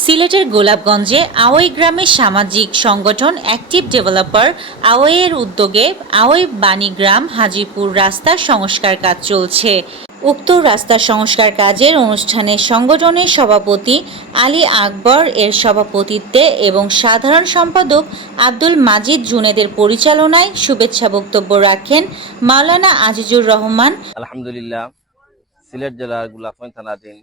সিলেটের গোলাপগঞ্জে আওয়াই গ্রামের সামাজিক সংগঠন অ্যাক্টিভ ডেভেলপার আওয়াইয়ের উদ্যোগে আওয়াই বাণীগ্রাম হাজিপুর রাস্তার সংস্কার কাজ চলছে। উক্ত রাস্তা সংস্কার কাজের অনুষ্ঠানে সংগঠনের সভাপতি আলী আকবর, এর সভাপতিত্বে এবং সাধারণ সম্পাদক আব্দুল মাজিদ জুনেদের পরিচালনায় শুভেচ্ছা বক্তব্য রাখেন মাওলানা আজিজুর রহমান। আলহামদুলিল্লাহ, সিলেট জেলার গুলাফগঞ্জ থানাধীন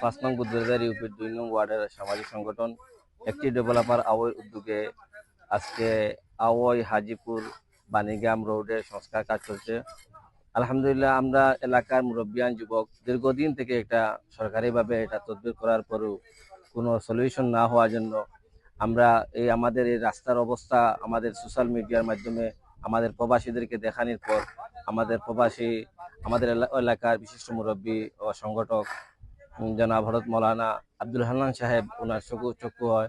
পাঁচ নং বুদ্ধবাজার ইউপির দুই নং ওয়ার্ডের সামাজিক সংগঠন, একটি ডেভেলপার আওয় উদ্যোগে আজকে আওয় হাজিপুর বাণীগ্রাম রোডে সংস্কার কাজ চলছে। আলহামদুলিল্লাহ, আমরা এলাকার মুরব্বিয়ান যুবক দীর্ঘদিন থেকে এটা সরকারিভাবে এটা তদবির করার পরেও কোনো সলিউশন না হওয়ার জন্য আমরা এই আমাদের এই রাস্তার অবস্থা আমাদের সোশ্যাল মিডিয়ার মাধ্যমে আমাদের প্রবাসীদেরকে দেখানোর পর আমাদের প্রবাসী, আমাদের এলা- এলাকার বিশিষ্ট মুরব্বী ও সংগঠক জনাব হরত মৌলানা আব্দুল হান্নান সাহেব ওনার চক্ষু চক্ষু হয়।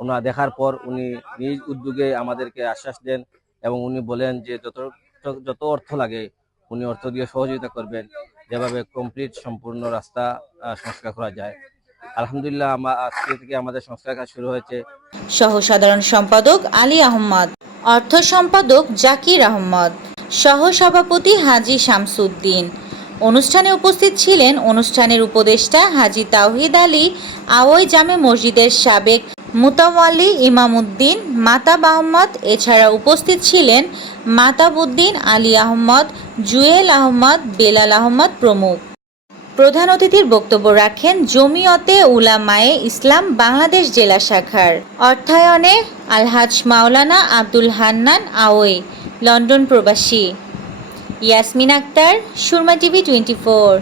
ওনার দেখার পর উনি নিজ উদ্যোগে আমাদেরকে আশ্বাস দেন এবং উনি বলেন যে যত যত অর্থ লাগে, উনি অর্থ দিয়ে সহযোগিতা করবেন। যেভাবে কমপ্লিট সম্পূর্ণ রাস্তা সংস্কার করা যায়। আলহামদুলিল্লাহ আমার আজকে থেকে আমাদের সংস্কার কাজ শুরু হয়েছে। সহ সাধারণ সম্পাদক আলী আহমদ অর্থ সম্পাদক জাকির আহমদ সহ সভাপতি হাজি শামসুদ্দিন অনুষ্ঠানে উপস্থিত ছিলেন অনুষ্ঠানের উপদেষ্টা হাজি তাওহিদ আলী, আওয়াই জামে মসজিদের সাবেক মুতাওয়ালি ইমামউদ্দিন মাতাব আহমদ, এছাড়া উপস্থিত ছিলেন মাতাবুদ্দিন আলী আহমদ, জুয়েল আহমদ, বেলাল আহমদ প্রমুখ। প্রধান অতিথির বক্তব্য রাখেন জমিয়তে উলামায়ে ইসলাম বাংলাদেশ জেলা শাখার অর্থায়নে আলহাজ মাওলানা আব্দুল হান্নান আওয়ে লন্ডন প্রবাসী। Yasmin Akhtar Surma TV twenty four.